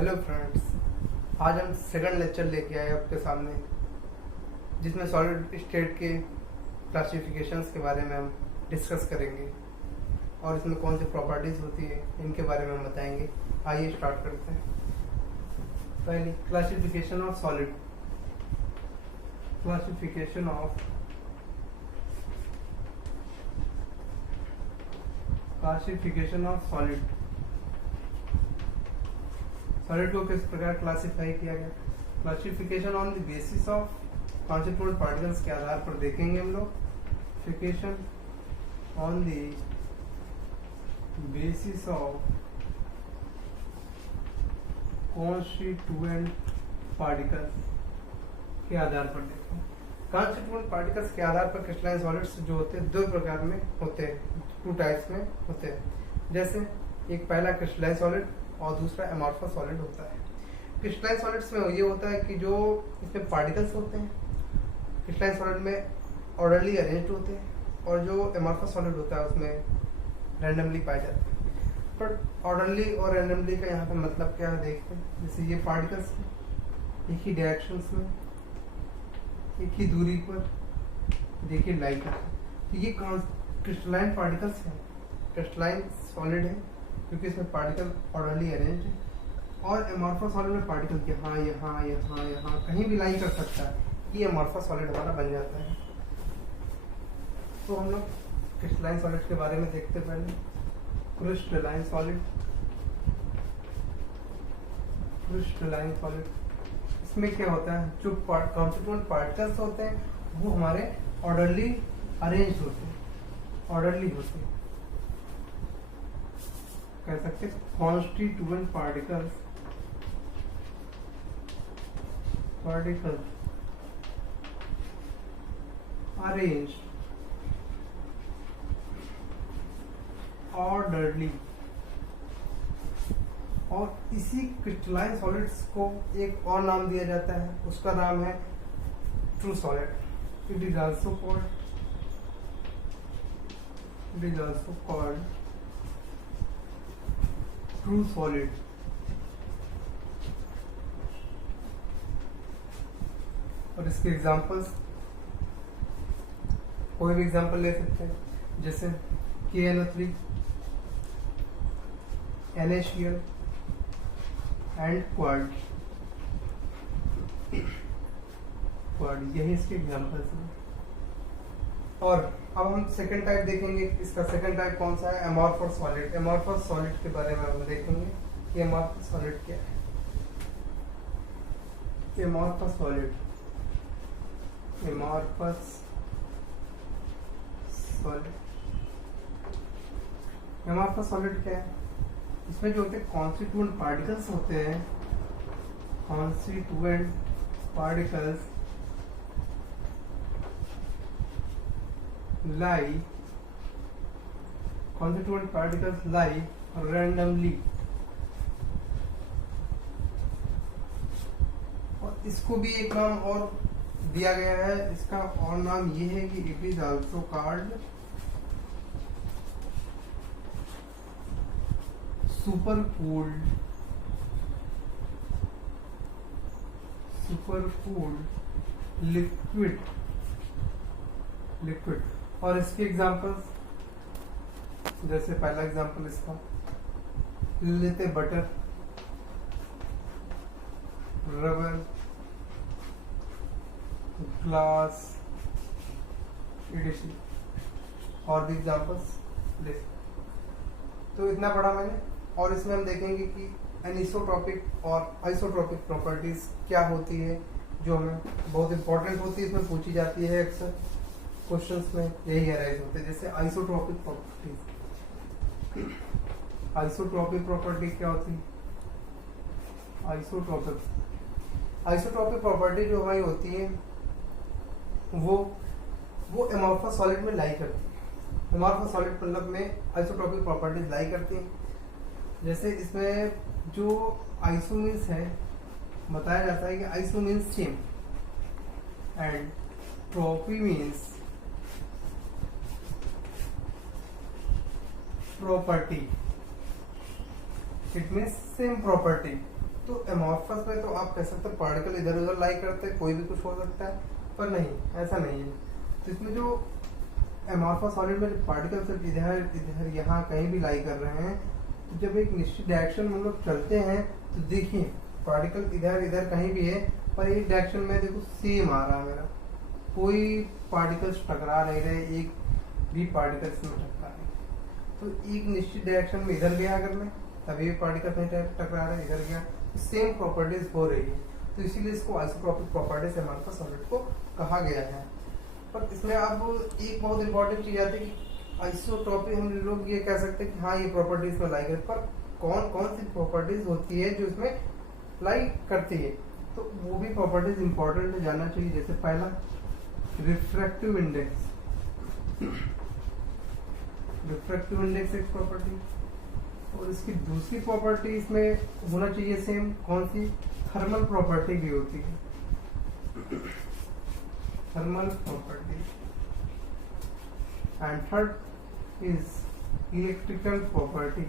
Hello friends, आज हम second lecture लेके आए आपके सामने, जिसमें सॉलिड स्टेट के क्लासिफिकेशंस के बारे में हम डिस्कस करेंगे और इसमें कौन सी प्रॉपर्टीज होती है इनके बारे में हम बताएंगे। आइए स्टार्ट करते हैं। पहली, classification of solid. Classification of solid. Solid को किस प्रकार क्लासिफाई किया गया? Classification on the basis of constituent particles के आधार पर देखेंगे हम लोग। Classification on the basis of constituent particles के आधार पर देखेंगे। कॉन्स्टिट्यूएंट पार्टिकल्स के आधार पर क्रिस्टलाइन सॉलिड्स जो होते हैं दो प्रकार में होते हैं, टू टाइप्स में होते हैं। जैसे एक पहला क्रिस्टलाइन सॉलिड और दूसरा एमॉर्फस सॉलिड होता है। क्रिस्टलाइन सॉलिड्स में ये होता है कि जो इसमें पार्टिकल्स होते हैं क्रिस्टलाइन सॉलिड में ऑर्डरली अरेंज्ड होते हैं, और जो एमॉर्फस सॉलिड होता है उसमें रैंडमली पाए जाते हैं। बट ऑर्डरली और रैंडमली का यहाँ पे मतलब क्या है देखते हैं। जैसे ये पार्टिकल्स एक ही डायरेक्शंस में, एक ही दूरी पर, देखिए लाइक है, तो ये क्रिस्टलाइन पार्टिकल्स हैं, क्रिस्टलाइन सॉलिड है क्योंकि इसमें पार्टिकल ऑर्डरली अरेंज है। और एमॉर्फस सॉलिड में पार्टिकल यहाँ यहाँ यहाँ यहाँ कहीं भी लाई कर सकता है, ये एमॉर्फस सॉलिड हमारा बन जाता है। तो हम लोग क्रिस्टलाइन सॉलिड के बारे में देखते पहले। क्रिस्टलाइन सॉलिड, क्रिस्टलाइन सॉलिड इसमें क्या होता है, जो कॉन्स्टिट्यूएंट पार्टिकल्स होते हैं वो हमारे ऑर्डरली अरेंज होते हैं, ऑर्डरली होते हैं, कह सकते हैं कॉन्स्टिट्यूएंट पार्टिकल्स अरेंज ऑर्डरली। और इसी क्रिस्टलाइन सॉलिड्स को एक और नाम दिया जाता है, उसका नाम है true solid. It is also called true solid. और इसके एग्जांपल्स, कोई भी एग्जांपल ले सकते हैं, जैसे KNO3, NaCl एंड क्वार्ड, यही इसके एग्जांपल्स हैं। और अब हम सेकंड टाइप देखेंगे। इसका सेकंड टाइप कौन सा है? Amorphous solid. एमॉर्फस सॉलिड के बारे में हम देखेंगे कि एमॉर्फस सॉलिड क्या है। एमॉर्फस सॉलिड, एमॉर्फस सॉलिड क्या है? इसमें जो होते हैं कॉन्स्टिट्यूएंट पार्टिकल्स होते हैं, कॉन्स्टिट्यूएंट पार्टिकल्स lie randomly। और इसको भी एक नाम और दिया गया है, इसका और नाम ये है कि it is also called supercooled liquid. और इसके एग्जांपल्स, जैसे पहला एग्जांपल इसका लेते, बटर, रबर, ग्लास, एडिशन, और भी एग्जांपल्स ले। तो इतना पढ़ा मैंने। और इसमें हम देखेंगे कि एनिसोट्रॉपिक और आइसोट्रॉपिक प्रॉपर्टीज क्या होती है, जो हमें बहुत इंपॉर्टेंट होती है, इसमें पूछी जाती है अक्सर क्वेश्चंस में, यही अराइज होते हैं। जैसे आइसोट्रॉपिक प्रॉपर्टीज। आइसोट्रॉपिक प्रॉपर्टी क्या होती है? आइसोट्रॉपिक प्रॉपर्टी जो हमारी होती है वो एमॉर्फस सॉलिड में लाई करती है। एमॉर्फस सॉलिड मतलब में आइसोट्रॉपिक प्रॉपर्टीज लाई करती हैं। जैसे इसमें जो आइसो मीन्स है, बताया जाता है कि iso means same and trophy means property, it means same property. तो एमॉर्फस में तो आप कह सकते हैं पार्टिकल इधर उधर लाई करते हैं, कोई भी कुछ हो सकता है, पर नहीं, ऐसा नहीं है। तो इसमें जो एमॉर्फस सॉलिड में पार्टिकल सिर्फ इधर इधर यहाँ कहीं भी लाई कर रहे हैं, तो जब एक निश्चित डायरेक्शन में हम लोग चलते हैं तो देखिए पार्टिकल इधर इधर कहीं भी है, पर एक डायरेक्शन में देखो सेम आ रहा है मेरा, कोई पार्टिकल्स टकरा नहीं रहे, एक भी पार्टिकल्स में टकरा रहे। तो एक निश्चित डायरेक्शन में इधर गया अगर मैं, तभी पार्टिकल नहीं टकरा रहे, इधर गया, सेम प्रॉपर्टीज हो रही है। तो इसीलिए इसको आइसोट्रोपिक प्रॉपर्टीज एमॉर्फस सॉलिड को कहा गया है। पर इसमें अब एक बहुत इंपॉर्टेंट चीज आती है कि आइसोट्रोपिक हम लोग ये कह सकते हैं कि हाँ ये प्रॉपर्टीज में लाई करती है, पर कौन कौन सी प्रॉपर्टीज होती है जो इसमें लाई करती है, तो वो भी प्रॉपर्टीज इंपॉर्टेंट है, जानना चाहिए। जैसे पहला रिफ्रैक्टिव इंडेक्स, रिफ्रैक्टिव इंडेक्स एक प्रॉपर्टी, और इसकी दूसरी प्रॉपर्टी इसमें होना चाहिए सेम, कौन सी, थर्मल प्रॉपर्टी भी होती है, thermal property. And third is electrical property,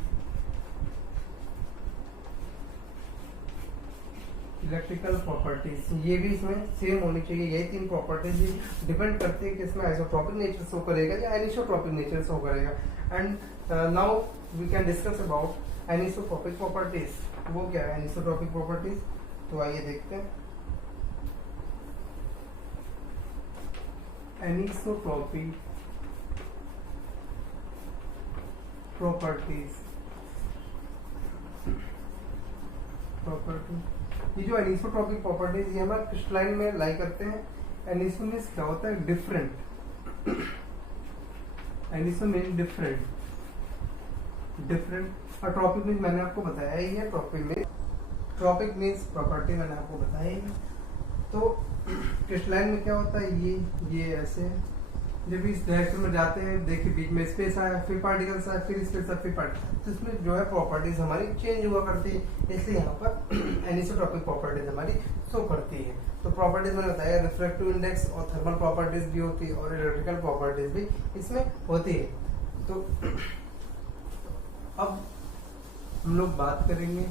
electrical properties, ये भी इसमें सेम होनी चाहिए। यही तीन प्रॉपर्टीज भी डिपेंड करती है कि इसमें आइसोट्रोपिक नेचर शो करेगा या एनिसोट्रोपिक नेचर शो करेगा। And now we can discuss about anisotropic properties. वो क्या है एनिसोट्रोपिक प्रॉपर्टीज, तो आइए देखते हैं। एनिसोट्रोपिक प्रॉपर्टीज, ये जो एनिसोट्रोपिक प्रॉपर्टीज ये हमारे क्रिस्टलाइन में लाई करते हैं। एनिसो मीन्स क्या होता है, different, aniso mean different, different. और ट्रॉपिक मीन्स मैंने आपको बताया ही है, ट्रॉपिक मीन्स प्रॉपर्टी मैंने आपको बताया ही है। तो क्रिस्टलाइन में क्या होता है, ये ऐसे जब इस डायरेक्शन में जाते हैं, देखिए बीच में स्पेस आया, फिर पार्टिकल्स आया, फिर स्पेस आया, फिर पार्टिकल, तो इसमें जो है प्रॉपर्टीज हमारी चेंज हुआ करती है, इसलिए यहाँ पर एनिसोट्रोपिक प्रॉपर्टीज हमारी शो करती है। तो प्रॉपर्टीज मैंने बताया, रिफ्रैक्टिव इंडेक्स और थर्मल प्रॉपर्टीज भी होती है, और इलेक्ट्रिकल प्रॉपर्टीज भी इसमें होती है। तो अब हम लोग बात करेंगे,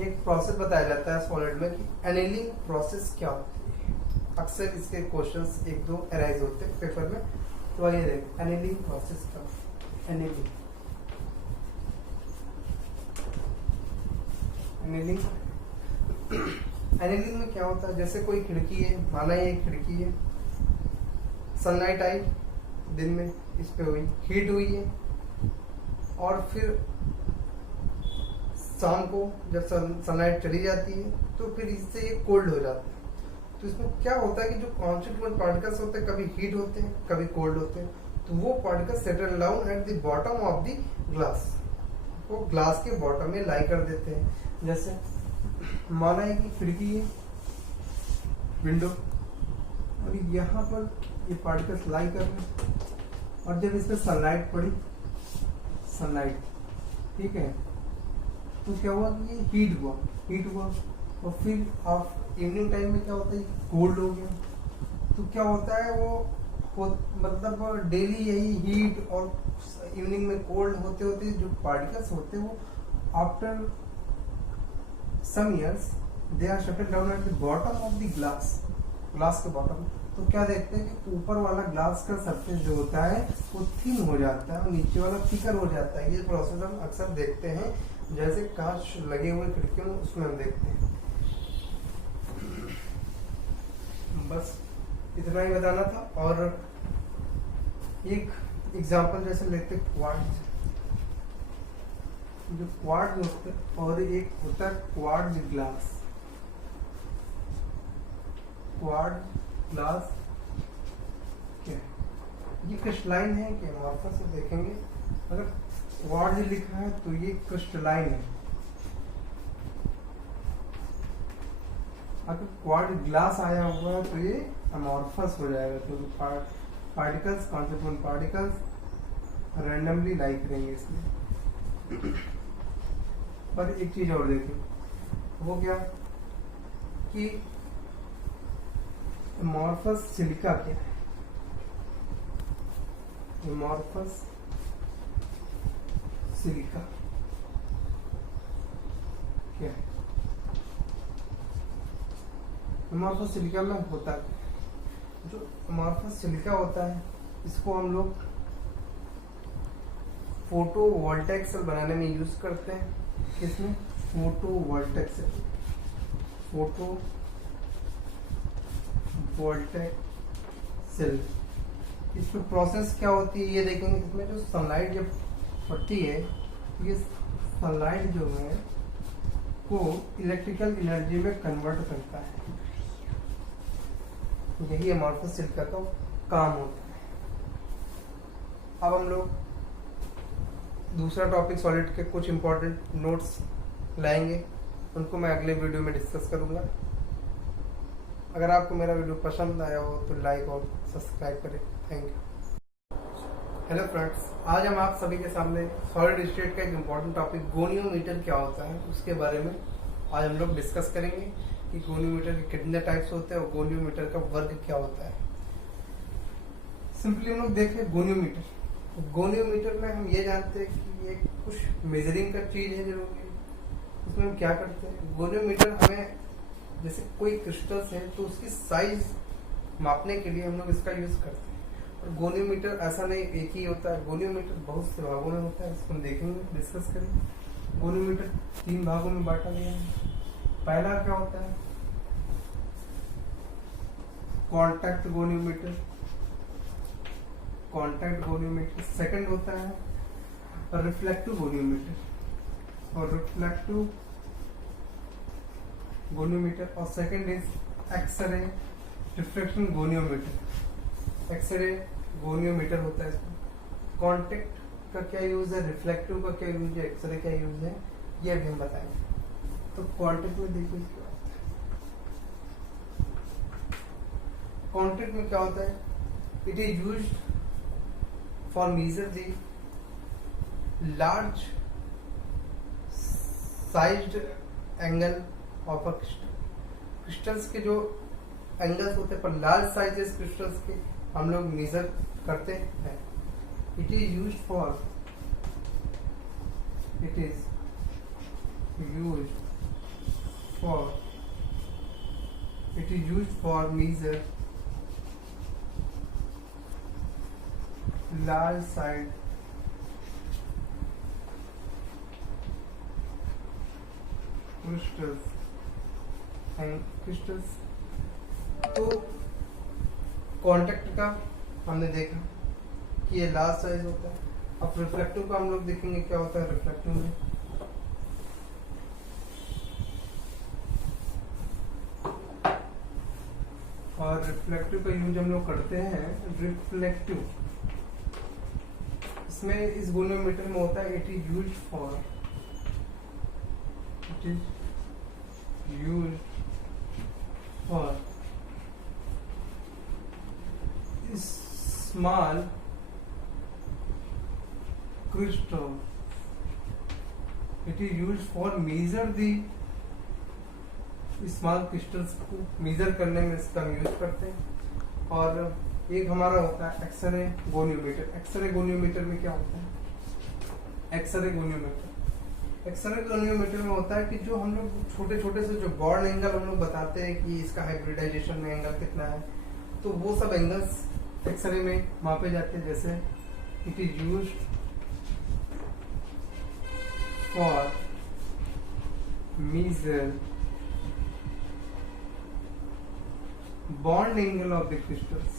एक प्रोसेस बताया जाता है सॉलिड में कि एनेलिंग प्रोसेस क्या होती है। अक्सर इसके क्वेश्चंस एक दो अराइज होते हैं पेपर में, तो आइए देखें एनेलिंग प्रोसेस क्या होती है। एनेलिंग में क्या होता है, जैसे कोई खिड़की है, माना ये खिड़की है, सनलाइट आई दिन में, इस पे हुई, हीट हुई है, और फिर शाम को जब सनलाइट चली जाती है तो फिर इससे ये कोल्ड हो जाता है। तो इसमें क्या होता है कि जो कॉन्स्टिट्यूएंट पार्टिकल्स होते हैं, कभी हीट होते हैं, कभी कोल्ड होते हैं, तो वो particles settle down at the bottom of the glass, वो ग्लास के बॉटम में लाई कर देते हैं। जैसे माना है कि खिड़की है, विंडो, और यहाँ पर ये पार्टिकल्स लाई कर रहे हैं, और जब इस पर सनलाइट पड़ी, सनलाइट, ठीक है, तो क्या हुआ कि ये हीट हुआ, और फिर आप इवनिंग टाइम में क्या होता है, कोल्ड हो गया। तो क्या होता है वो मतलब डेली यही हीट और इवनिंग में कोल्ड होते होते जो पार्टिकल्स होते हैं वो after some years they are shuttle down at the bottom of the glass के बॉटम। तो क्या देखते हैं कि ऊपर वाला ग्लास का सरफेस जो होता है वो थिन हो जाता है और नीचे वाला थिकर हो जाता है। ये प्रोसेस हम अक्सर देखते हैं, जैसे कांच लगे हुए खिड़कियों में, उसमें हम देखते हैं। बस इतना ही बताना था। और एक एग्जांपल जैसे लेते क्वार्ट्ज, जो क्वार्ट्ज होते हैं, और एक होता है क्वार्ट्ज ग्लास। क्वार्ट्ज ग्लास क्या है, ये क्रिस्टलाइन है कि एमॉर्फस से देखेंगे। अगर क्वार्ट्ज लिखा है तो ये क्रिस्टलाइन है, अगर क्वार्ट्ज ग्लास आया हुआ है तो ये अमॉर्फस हो जाएगा, क्योंकि पार्टिकल्स, कॉन्स्टिट्यूएंट पार्टिकल्स रैंडमली लाई करेंगे इसमें। पर एक चीज और देखिए, वो क्या कि अमॉर्फस सिलिका क्या है। अमॉर्फस सिलिका क्या है। अमॉर्फस सिलिका में होता है, जो अमॉर्फस सिलिका होता है इसको हम लोग फोटोवोल्टाइक सेल बनाने में यूज करते हैं। किसमें? Photovoltaic cell. फोटोवोल्टाइक सेल, इसमें प्रोसेस क्या होती है ये देखेंगे। इसमें जो सनलाइट जब पड़ती है, ये सनलाइट जो है को इलेक्ट्रिकल एनर्जी में कन्वर्ट करता है। यही अमॉर्फस सिलिका का काम होता है। अब हम लोग दूसरा टॉपिक सॉलिड के कुछ इंपॉर्टेंट नोट्स लाएंगे, उनको मैं अगले वीडियो में डिस्कस करूंगा। अगर आपको मेरा वीडियो पसंद आया हो तो लाइक और सब्सक्राइब करें। Thank you. हेलो फ्रेंड्स, आज हम आप सभी के सामने सॉलिड स्टेट का एक इम्पॉर्टेंट टॉपिक गोनियोमीटर क्या होता है उसके बारे में आज हम लोग डिस्कस करेंगे कि गोनियोमीटर के कितने टाइप्स होते हैं और गोनियोमीटर का वर्ग क्या होता है। सिंपली हम लोग देखें गोनियोमीटर में हम ये जानते हैं कि ये कुछ मेजरिंग का चीज है जरूरी। उसमें हम क्या करते हैं, गोनियोमीटर हमें जैसे कोई क्रिस्टल्स है तो उसकी साइज मापने के लिए हम लोग इसका यूज करते हैं। और गोनियोमीटर ऐसा नहीं एक ही होता है, गोनियोमीटर बहुत से भागों में होता है, इसको हम देखेंगे, डिस्कस करेंगे। गोनियोमीटर 3 भागों में बांटा गया है। पहला क्या होता है, कॉन्टैक्ट गोनियोमीटर। सेकंड होता है रिफ्लेक्टिव गोनियोमीटर और second is X ray reflection goniometer होता है। इसमें कॉन्टैक्ट का क्या यूज है, रिफ्लेक्टिव का क्या यूज है, एक्सरे क्या यूज है, ये अभी हम बताएंगे। तो कॉन्टैक्ट में देखिए क्या होता है। कॉन्टैक्ट में क्या होता है, it is used for measure the large sized angle of a crystal। Crystals के जो एंगल्स होते हैं पर लार्ज साइजेस क्रिस्टल्स के हम लोग मेजर करते हैं। It is used for measure large size crystals। तो कॉन्टैक्ट का हमने देखा कि ये लार्ज साइज होता है। अब रिफ्लेक्टिव का हम लोग देखेंगे क्या होता है। रिफ्लेक्टिव में और रिफ्लेक्टिव का यूज हम लोग करते हैं इसमें इस गोनियोमीटर में होता है it is used for small crystal. It is used for measure the small crystals को मेजर करने में इसका हम यूज करते हैं। और एक हमारा होता है एक्सरे गोनियोमीटर में क्या होता है, एक्सरे गोनियोमीटर में होता है कि जो हम लोग छोटे छोटे से जो बॉर्न एंगल हम लोग बताते हैं कि इसका हाइब्रिडाइजेशन में एंगल कितना है, तो वो सब एंगल्स एक्सरे में मापे जाते हैं। जैसे it is used for measure bond angle of the crystals,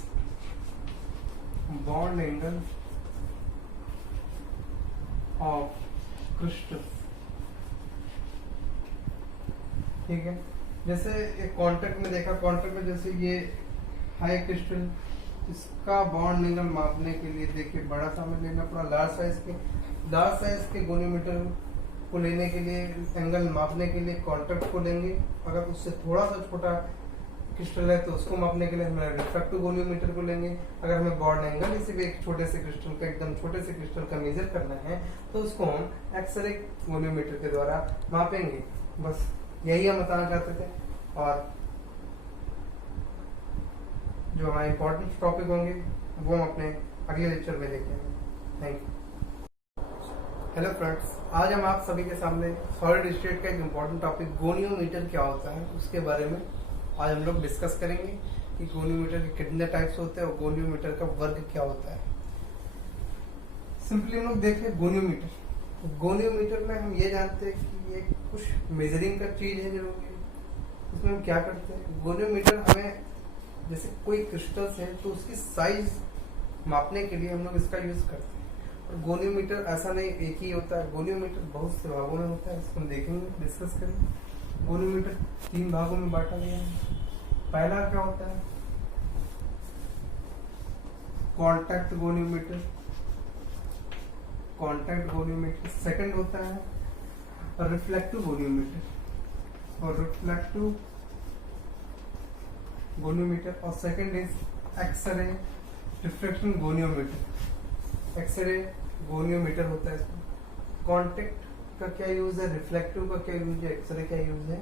ठीक है। जैसे एक कॉन्टैक्ट में देखा, कॉन्टैक्ट में जैसे ये हाई क्रिस्टल, इसका बॉन्ड एंगल मापने के लिए देखिए बड़ा सा हमें लेना पड़ा। लार्ज साइज के गोनियोमीटर को लेने के लिए, एंगल मापने के लिए कॉन्टैक्ट को लेंगे। अगर उससे थोड़ा सा छोटा क्रिस्टल है तो उसको मापने के लिए हमें रिफ्लेक्टिव गोनियोमीटर को लेंगे। अगर हमें बॉर्न एंगल इसी भी एक छोटे से क्रिस्टल का, एकदम छोटे से क्रिस्टल का मेजर करना है तो उसको हम एक्सरे गोनियोमीटर के द्वारा मापेंगे। बस यही हम बताना चाहते थे। और जो हमारे इंपॉर्टेंट टॉपिक होंगे वो हम अपने अगले लेक्चर में लेके आएंगे। Thank you. हेलो फ्रेंड्स, आज हम आप सभी के सामने सॉलिड स्टेट का एक इम्पोर्टेंट टॉपिक गोनियोमीटर क्या होता है उसके बारे में आज हम लोग डिस्कस करेंगे कि गोनियोमीटर के कितने टाइप्स होते हैं और गोनियोमीटर का वर्ग क्या होता है। सिंपली हम लोग देखें गोनियोमीटर में हम ये जानते हैं कि ये कुछ मेजरिंग का चीज है जो उसमें हम क्या करते हैं। गोनियोमीटर हमें जैसे कोई क्रिस्टल्स है तो उसकी साइज मापने के लिए हम लोग इसका यूज करते हैं। और गोनियोमीटर ऐसा नहीं एक ही होता है, गोनियोमीटर बहुत से भागों में होता है, इसको हम देखेंगे, डिस्कस करेंगे। गोनियोमीटर 3 भागों में बांटा गया है। पहला क्या होता है कॉन्टैक्ट गोनियोमीटर, सेकंड होता है रिफ्लेक्टिव गोनियोमीटर और second is X ray diffraction goniometer. X ray goniometer होता है इसमें। कॉन्टैक्ट का क्या यूज है, रिफ्लेक्टिव का क्या यूज है, एक्सरे क्या यूज है,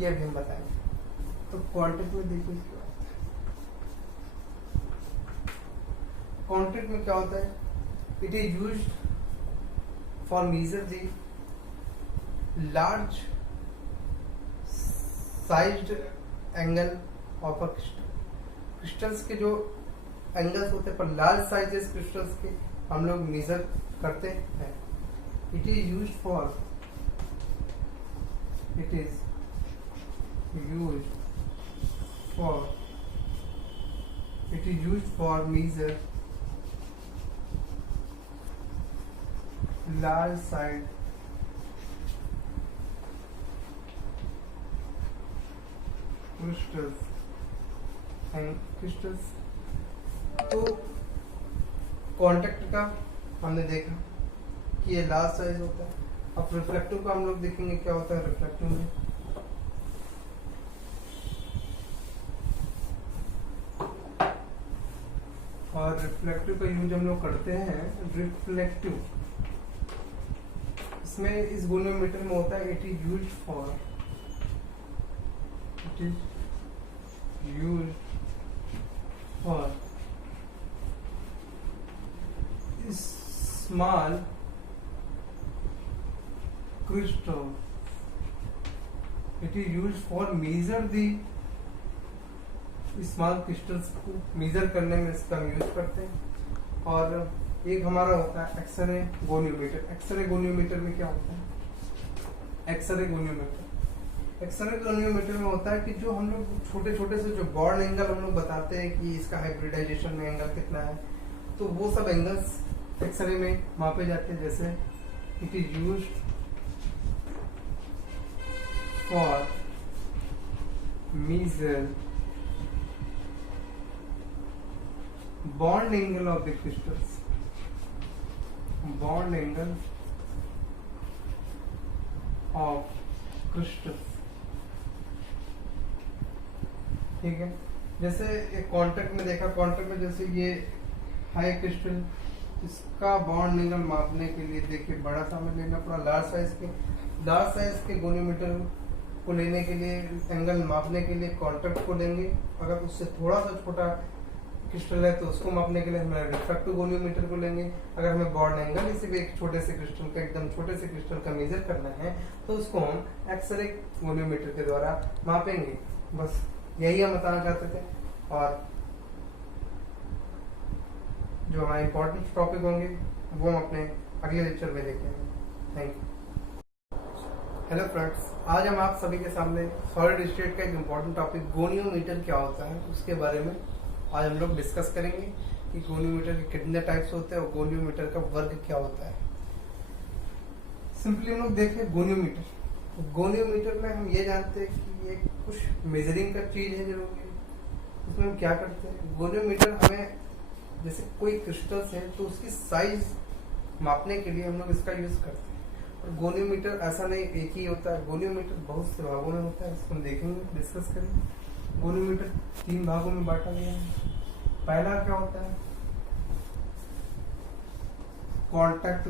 ये भी हम बताएंगे। तो कॉन्टैक्ट में देखिए क्या होता है। कॉन्टैक्ट में क्या होता है, it is used for measure the large sized angle of a crystals के जो एंगल्स होते हैं पर लार्ज साइजेस क्रिस्टल्स के हम लोग मेजर करते हैं। It is used for measure large size crystals। तो कॉन्टैक्ट का हमने देखा कि ये लार्ज साइज होता है। अब रिफ्लेक्टिव का हम लोग देखेंगे क्या होता है रिफ्लेक्टिव में। और रिफ्लेक्टिव का यूज हम लोग करते हैं रिफ्लेक्टिव, इसमें इस गोनियोमीटर में होता है it is used for small crystal. It is used for measure the small crystals को मेजर करने में इसका हम यूज करते हैं। और एक हमारा होता है एक्सरे गोनियोमीटर। एक्सरे गोनियोमीटर में क्या होता है, एक्सरे गोनियोमीटर में होता है कि जो हम लोग छोटे छोटे से जो बॉर्न एंगल हम लोग बताते हैं कि इसका हाइब्रिडाइजेशन में एंगल कितना है, तो वो सब एंगल्स एक्सरे में मापे जाते हैं। जैसे it is used for measure bond angle of the crystals, bond angle of crystals। ठीक है, जैसे एक कॉन्टैक्ट में देखा, कॉन्टैक्ट में जैसे ये हाई क्रिस्टल, इसका बॉन्ड एंगल मापने के लिए देखिए बड़ा सा हमें लेना पड़ा। लार्ज साइज के गोनियोमीटर को लेने के लिए, एंगल मापने के लिए कॉन्टैक्ट को लेंगे। अगर उससे थोड़ा सा छोटा क्रिस्टल है तो उसको मापने के लिए हमें रिफ्रैक्टिव गोनियोमीटर को लेंगे। अगर हमें बॉन्ड एंगल इसी एक छोटे से क्रिस्टल का, एकदम छोटे से क्रिस्टल का मेजर करना है तो उसको हम एक्सरे गोनियोमीटर के द्वारा मापेंगे। बस यही हम बताना चाहते थे। और जो हमारे इंपॉर्टेंट टॉपिक होंगे वो हम अपने अगले लेक्चर में देखेंगे। Thank you. हेलो फ्रेंड्स, आज हम आप सभी के सामने सॉलिड स्टेट का एक इम्पोर्टेंट टॉपिक गोनियोमीटर क्या होता है उसके बारे में आज हम लोग डिस्कस करेंगे कि गोनियोमीटर के कितने टाइप्स होते हैं और गोनियोमीटर का वर्ग क्या होता है। सिंपली हम लोग देखें गोनियोमीटर में हम ये जानते हैं कि ये कुछ मेजरिंग का चीज है जो उसमें हम क्या करते हैं। गोनियोमीटर हमें जैसे कोई क्रिस्टल्स है तो उसकी साइज मापने के लिए हम लोग इसका यूज करते हैं। और गोनियोमीटर ऐसा नहीं एक ही होता है, गोनियोमीटर बहुत से भागों में होता है, इसको हम देखेंगे, डिस्कस करेंगे। गोनियोमीटर 3 भागों में बांटा गया है। पहला क्या होता है कॉन्टैक्ट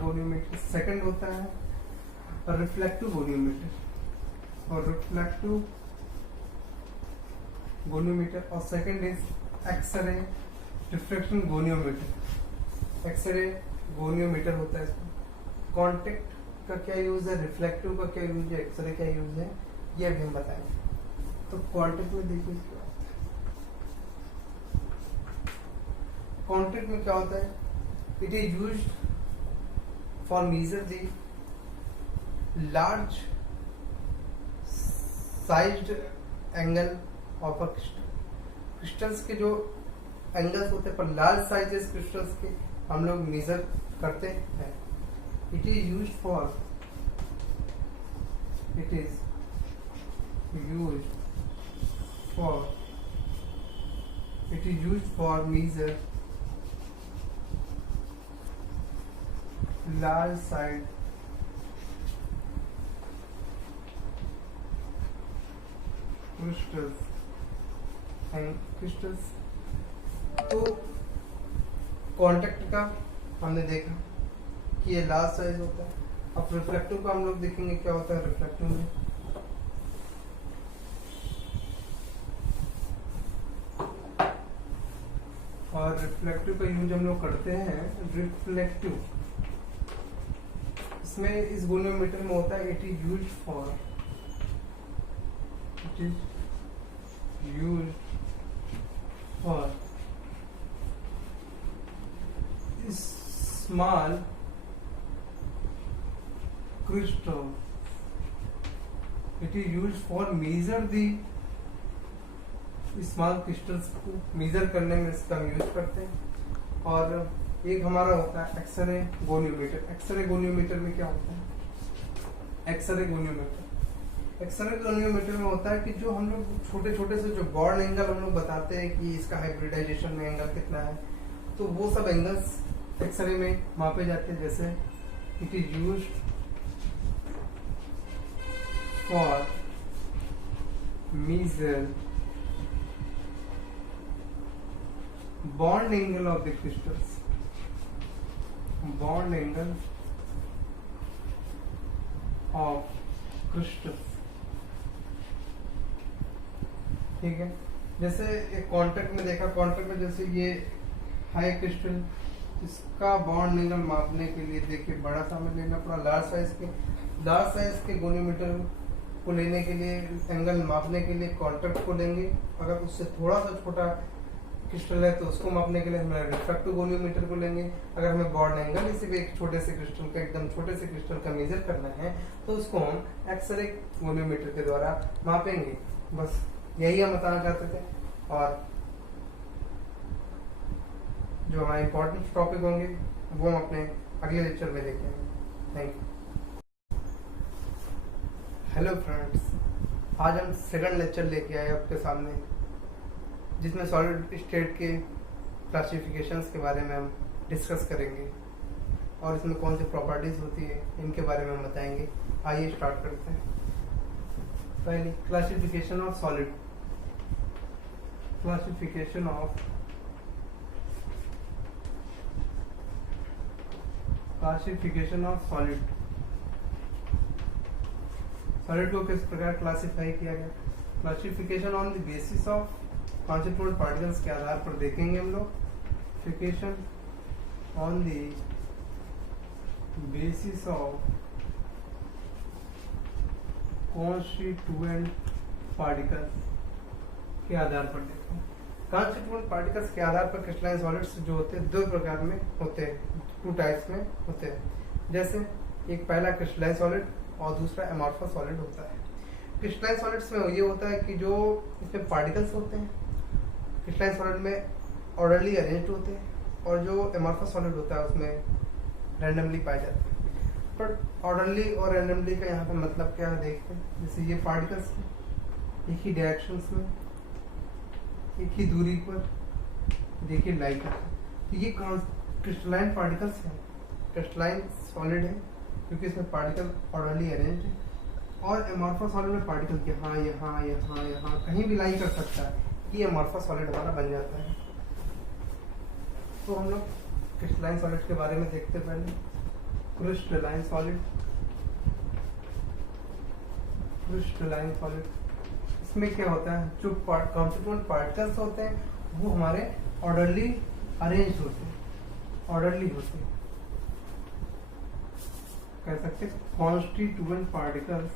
गोनियोमीटर, सेकंड होता है रिफ्लेक्टिव गोनियोमीटर और second is X ray diffraction goniometer. X ray goniometer होता है इसमें। कॉन्टेक्ट का क्या यूज है, रिफ्लेक्टिव का क्या यूज है, एक्सरे क्या यूज है, ये भी हम बताएंगे। तो कॉन्टेक्ट में देखिए क्या होता है। कॉन्टेक्ट में क्या होता है, it is use for measure the large sized angle of a crystal. Crystals के जो एंगल्स होते हैं पर लार्ज साइजेस क्रिस्टल्स के हम लोग मेजर करते हैं। It is use for measure large side crystals and crystals। तो कॉन्टेक्ट का हमने देखा कि ये लार्ज साइज होता है। अब रिफ्लेक्टिव का हम लोग देखेंगे क्या होता है रिफ्लेक्टिव में। और रिफ्लेक्टिव का यूज हम लोग करते हैं रिफ्लेक्टिव, इसमें इस गोनियोमीटर में होता है it is use for small crystal. It is use for measure the small crystals को मेजर करने में इसका हम यूज करते हैं। और एक हमारा होता है एक्सरे गोनियोमीटर। एक्सरे गोनियोमीटर में क्या होता है, एक्सरे गोनियोमीटर में होता है कि जो हम लोग छोटे छोटे से जो बॉर्न एंगल हम लोग बताते हैं कि इसका हाइब्रिडाइजेशन में एंगल कितना है, तो वो सब एंगल्स एक्सरे में मापे जाते हैं। जैसे it is use for measure bond angle of the crystals, bond angle of crystals। ठीक है, जैसे एक कॉन्टेक्ट में देखा, कॉन्टेक्ट में जैसे ये हाई क्रिस्टल, इसका बॉन्ड एंगल मापने के लिए देखिए बड़ा सा हमें लेना पड़ा। लार्ज साइज के गोनियोमीटर को लेने के लिए, एंगल मापने के लिए कॉन्टेक्ट को लेंगे। अगर उससे थोड़ा सा छोटा क्रिस्टल है तो उसको मापने के लिए हमें रिफ्रैक्टिव गोनियोमीटर को लेंगे। अगर हमें बॉर्ड एंगल इसी एक छोटे से क्रिस्टल का, एकदम छोटे से क्रिस्टल का मेजर करना है तो उसको हम एक्सरे गोनियोमीटर के द्वारा मापेंगे। बस यही हम बताना चाहते थे। और जो हमारे इंपॉर्टेंट टॉपिक होंगे वो हम अपने अगले लेक्चर में देखेंगे। Thank you. हेलो फ्रेंड्स, आज हम सेकंड लेक्चर लेके आए आपके सामने, जिसमें सॉलिड स्टेट के क्लासिफिकेशंस के बारे में हम डिस्कस करेंगे और इसमें कौन सी प्रॉपर्टीज होती है इनके बारे में हम बताएंगे। आइए स्टार्ट करते हैं। पहले classification of solid. Classification of solid. Solid को किस प्रकार क्लासिफाई किया गया। Classification on the basis of constituent particles के आधार पर देखेंगे हम लोग। Classification on the basis of constituent particles के आधार पर देखते हैं। कॉन्स्टिट्यूएंट पार्टिकल्स के आधार पर क्रिस्टलाइन सॉलिड्स जो होते हैं दो प्रकार में होते हैं, टू टाइप्स में होते हैं। जैसे एक पहला क्रिस्टलाइन सॉलिड और दूसरा एमॉर्फस सॉलिड होता है। क्रिस्टलाइन सॉलिड्स में ये होता है कि जो इसमें पार्टिकल्स होते हैं क्रिस्टलाइन सॉलिड में ऑर्डरली अरेंज्ड होते हैं, और जो एमॉर्फस सॉलिड होता है उसमें रैंडमली पाए जाते हैं। बट ऑर्डरली और रैंडमली का यहाँ पे मतलब क्या है देखते हैं। जैसे ये पार्टिकल्स एक ही डायरेक्शंस में, एक ही दूरी पर, देखिए लाइक है, तो ये क्रिस्टलाइन पार्टिकल्स हैं, क्रिस्टलाइन सॉलिड है क्योंकि इसमें पार्टिकल ऑर्डरली अरेंज्ड है। और एमॉर्फस सॉलिड में पार्टिकल यहाँ यहाँ यहाँ यहाँ कहीं भी लाई कर सकता है, ये एमॉर्फस सॉलिड हमारा बन जाता है। तो हम लोग क्रिस्टलाइन सॉलिड के बारे में देखते पहले। क्रिस्टलाइन सॉलिड, क्रिस्टलाइन सॉलिड इसमें क्या होता है, जो कॉन्स्टिट्यूएंट पार्टिकल्स होते हैं वो हमारे ऑर्डरली अरेंज होते हैं, ऑर्डरली होते हैं। कह सकते हैं कॉन्स्टिट्यूएंट पार्टिकल्स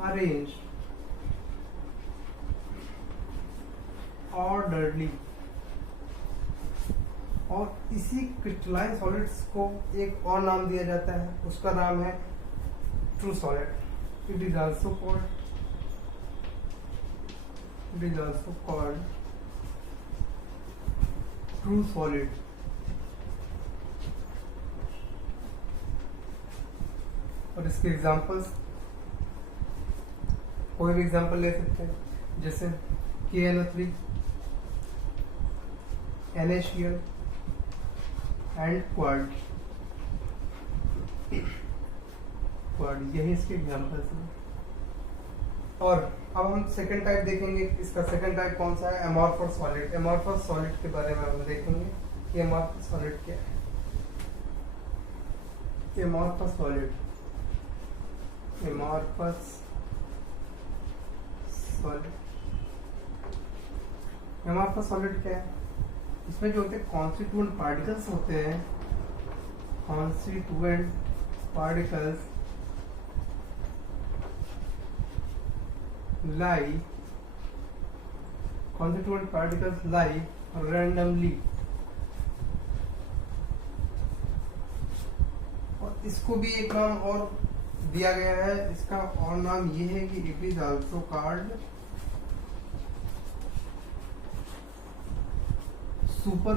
अरेंज ऑर्डरली। और इसी क्रिस्टलाइन सॉलिड्स को एक और नाम दिया जाता है, उसका नाम है true solid. It is also called true solid. और इसके एग्जांपल्स, कोई भी एग्जांपल ले सकते हैं, जैसे KNO3, NaCl एंड क्वार्ट, यही इसके एग्जांपल्स हैं। और अब हम सेकंड टाइप देखेंगे। इसका सेकंड टाइप कौन सा है? Amorphous solid. एमॉर्फस सॉलिड के बारे में हम देखेंगे कि एमॉर्फस सॉलिड क्या है। एमॉर्फस सॉलिड क्या है? इसमें जो होते हैं कॉन्स्टिट्यूएंट पार्टिकल्स होते हैं, कॉन्स्टिट्यूएंट पार्टिकल्स लाई randomly। और इसको भी एक नाम और दिया गया है, इसका और नाम ये है कि it is also called super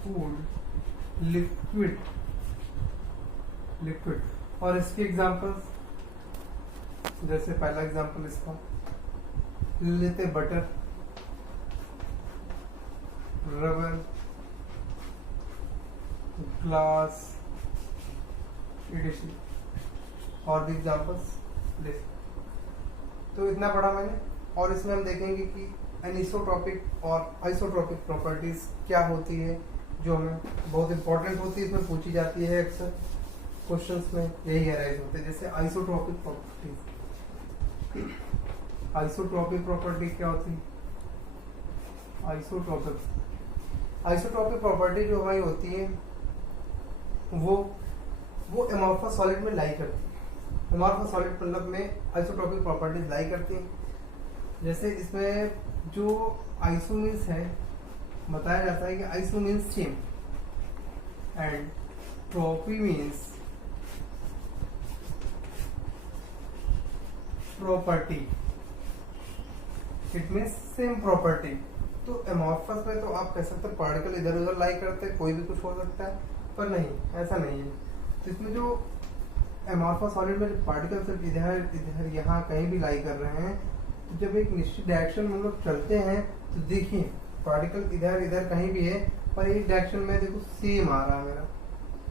cooled liquid. और इसके एग्जांपल्स, जैसे पहला एग्जांपल इसका लेते, बटर, रबर, ग्लास, EDC। और भी एग्जांपल्स ले। तो इतना पढ़ा मैंने। और इसमें हम देखेंगे कि एनिसोट्रॉपिक और आइसोट्रॉपिक प्रॉपर्टीज क्या होती है, जो हमें बहुत इंपॉर्टेंट होती है, इसमें पूछी जाती है अक्सर क्वेश्चंस में, यही अराइज होते हैं। जैसे आइसोट्रॉपिक प्रॉपर्टी क्या होती है? आइसोट्रॉपिक प्रॉपर्टी जो हमारी होती है वो एमॉर्फस सॉलिड में लाई करती है। एमॉर्फस सॉलिड मतलब में आइसोट्रॉपिक प्रॉपर्टीज लाई करती हैं। जैसे इसमें जो आइसो मीन्स है, बताया जाता है कि iso means same and trophy means property. It means same property. तो एमॉर्फस में तो आप कह सकते हैं पार्टिकल इधर उधर लाई करते हैं, कोई भी कुछ हो सकता है, पर नहीं, ऐसा नहीं है। तो इसमें जो एमॉर्फस सॉलिड में पार्टिकल सिर्फ इधर यहाँ कहीं भी लाई कर रहे हैं, तो जब एक निश्चित डायरेक्शन में हम लोग चलते हैं तो देखिए पार्टिकल इधर कहीं भी है, पर एक डायरेक्शन में देखो सेम आ रहा है मेरा,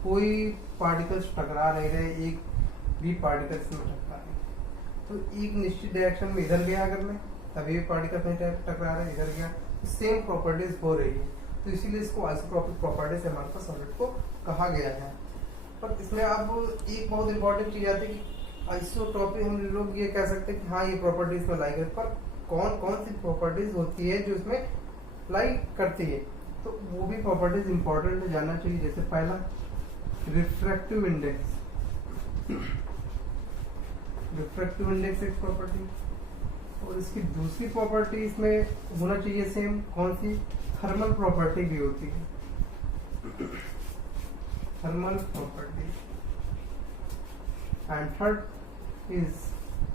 कोई पार्टिकल्स टकरा नहीं रहे, एक भी पार्टिकल्स में टकरा रहे। तो एक निश्चित डायरेक्शन में इधर गया अगर मैं, तभी पार्टिकल्स नहीं टकरा रहे, इधर गया, तो सेम प्रॉपर्टीज हो रही है। तो इसीलिए इसको आइसोट्रॉपिक प्रॉपर्टीज एमॉर्फस सॉलिड को कहा गया है। पर इसमें अब एक बहुत इंपॉर्टेंट चीज आती है कि आइसोट्रॉपिक हम लोग ये कह सकते हैं कि हाँ ये प्रॉपर्टीज में लाई करती है, पर कौन कौन सी प्रॉपर्टीज होती है जो इसमें लाई करती है, तो वो भी प्रॉपर्टीज इंपॉर्टेंट है, जानना चाहिए। जैसे पहला रिफ्रैक्टिव इंडेक्स एक प्रॉपर्टी, और इसकी दूसरी प्रॉपर्टी इसमें होना चाहिए सेम, कौन सी? थर्मल प्रॉपर्टी भी होती है, thermal property. And third is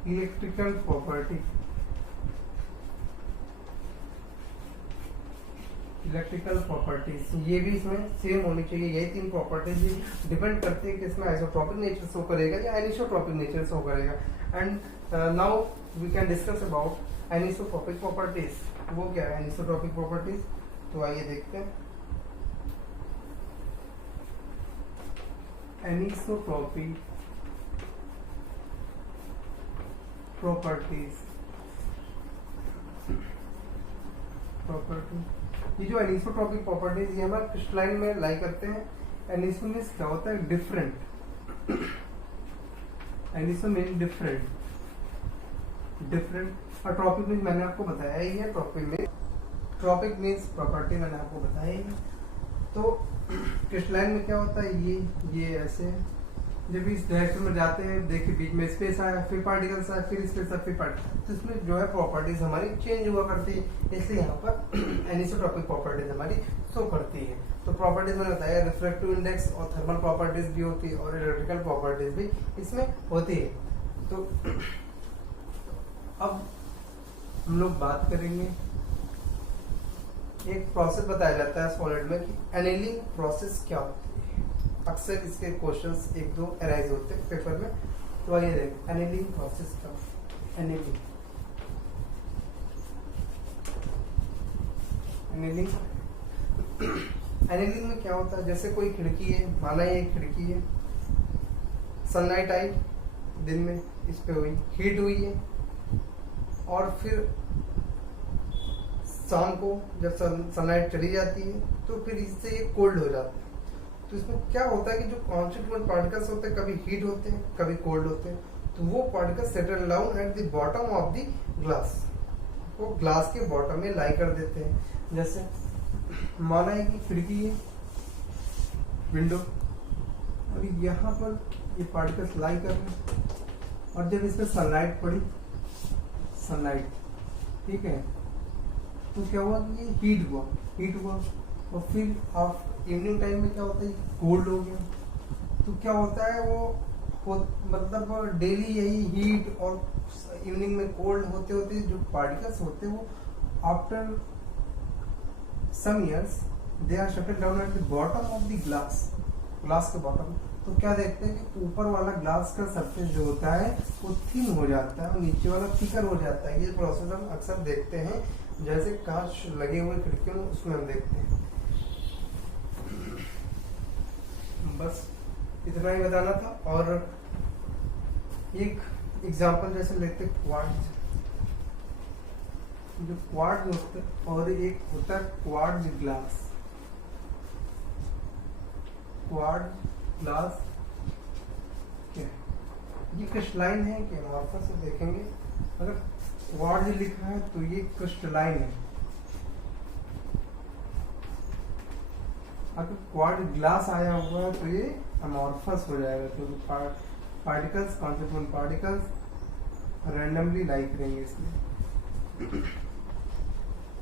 electrical property. Electrical properties ये भी इसमें सेम होनी चाहिए। यही तीन प्रॉपर्टीज डिपेंड करती है कि इसमें आइसोट्रॉपिक नेचर शो करेगा या एनिसोट्रॉपिक नेचर शो करेगा। And now we can discuss about anisotropic properties. वो क्या है एनिसोट्रॉपिक प्रॉपर्टीज? तो आइए देखते हैं। एनिसोट्रॉपिक प्रॉपर्टी, ये जो एनिसोट्रॉपिक प्रॉपर्टीज ये हमारे क्रिस्टलाइन में लाई करते हैं। एनिसो मीन्स क्या होता है? Different. Aniso mean different, different. और ट्रॉपिक मीन्स मैंने आपको बताया ही है, ट्रॉपिक मीन्स प्रॉपर्टी मैंने आपको बताया ही है। तो क्रिस्टलाइन में क्या होता है, ये ऐसे है, जब इस डायरेक्शन में जाते हैं, देखिए बीच में स्पेस आया, फिर पार्टिकल्स आया, फिर स्पेस आया, फिर पार्टिकल, तो इसमें जो है प्रॉपर्टीज हमारी चेंज हुआ करती है, इसलिए यहाँ पर एनिसोट्रॉपिक प्रॉपर्टीज हमारी शो करती है। तो प्रॉपर्टीज मैंने बताया, रिफ्रैक्टिव इंडेक्स और थर्मल प्रॉपर्टीज भी होती है और इलेक्ट्रिकल प्रॉपर्टीज भी इसमें होती है। तो अब हम लोग बात करेंगे, एक प्रोसेस बताया जाता है सॉलिड में कि एनेलिंग प्रोसेस क्या होती है। अक्सर इसके क्वेश्चंस 1-2 अराइज होते हैं पेपर में। तो आइए देखें एनेलिंग प्रोसेस क्या होती है। एनेलिंग में क्या होता है, जैसे कोई खिड़की है, माना ये खिड़की है, सनलाइट आई दिन में, इस पे हुई, हीट हुई है, और फिर शाम को जब सनलाइट चली जाती है तो फिर इससे ये कोल्ड हो जाता है। तो इसमें क्या होता है कि जो कॉन्स्टिट्यूएंट पार्टिकल्स होते हैं, कभी हीट होते हैं, कभी कोल्ड होते हैं, तो वो particles settle down at the bottom of the glass, वो ग्लास के बॉटम में लाई कर देते हैं। जैसे माना है कि खिड़की है, विंडो, और यहाँ पर ये पार्टिकल्स लाई कर रहे हैं, और जब इसमें सनलाइट पड़ी, सनलाइट, ठीक है, तो क्या हुआ कि ये हीट हुआ, और फिर आप इवनिंग टाइम में क्या होता है, कोल्ड हो गया। तो क्या होता है, वो मतलब डेली यही हीट और इवनिंग में कोल्ड होते होते जो पार्टिकल्स होते हैं, वो after some years they are shuttle down at the bottom of the glass के बॉटम। तो क्या देखते हैं कि ऊपर वाला ग्लास का सरफेस जो होता है वो थिन हो जाता है और नीचे वाला थिकर हो जाता है। ये प्रोसेस हम अक्सर देखते हैं, जैसे कांच लगे हुए खिड़कियों में, उसमें हम देखते हैं। बस इतना ही बताना था। और एक एग्जांपल जैसे लेते क्वार्ट्ज, जो क्वार्ट्ज होते हैं, और एक होता है क्वार्ट्ज ग्लास। क्वार्ट्ज ग्लास क्या है, ये क्रिस्टलाइन है कि अमॉर्फस से देखेंगे। अगर क्वार्ट्ज लिखा है तो ये क्रिस्टलाइन है, अगर क्वार्ट्ज ग्लास आया हुआ है तो ये अमॉर्फस हो जाएगा, क्योंकि पार्टिकल्स, कॉन्स्टिट्यूएंट पार्टिकल्स रैंडमली लाई करेंगे इसमें।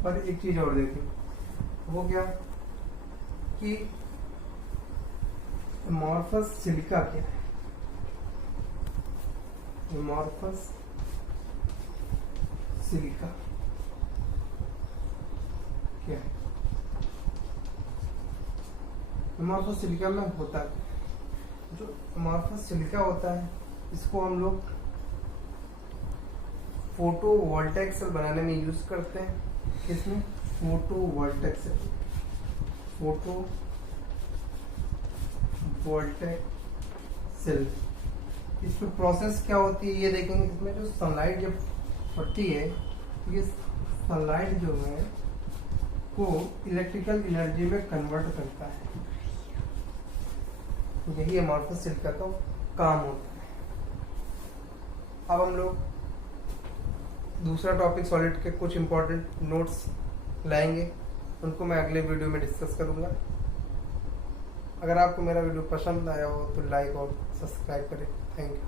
पर एक चीज और देखें, वो क्या कि अमॉर्फस सिलिका क्या है। अमॉर्फस सिलिका क्या है, अमॉर्फस सिलिका में होता है, जो अमॉर्फस सिलिका होता है, इसको हम लोग फोटोवोल्टेइक सेल बनाने में यूज करते हैं। किसमें, फोटोवोल्टेइक सेल, फोटोवोल्टेइक सेल। इसमें प्रोसेस क्या होती है ये देखेंगे। इसमें जो सनलाइट जब पड़ती है, ये सनलाइट जो है को इलेक्ट्रिकल एनर्जी में कन्वर्ट करता है, यही अमॉर्फस सिलिका का काम होता है। अब हम लोग दूसरा टॉपिक सॉलिड के कुछ इंपॉर्टेंट नोट्स लाएंगे, उनको मैं अगले वीडियो में डिस्कस करूंगा। अगर आपको मेरा वीडियो पसंद आया हो तो लाइक और सब्सक्राइब करें। Thank you.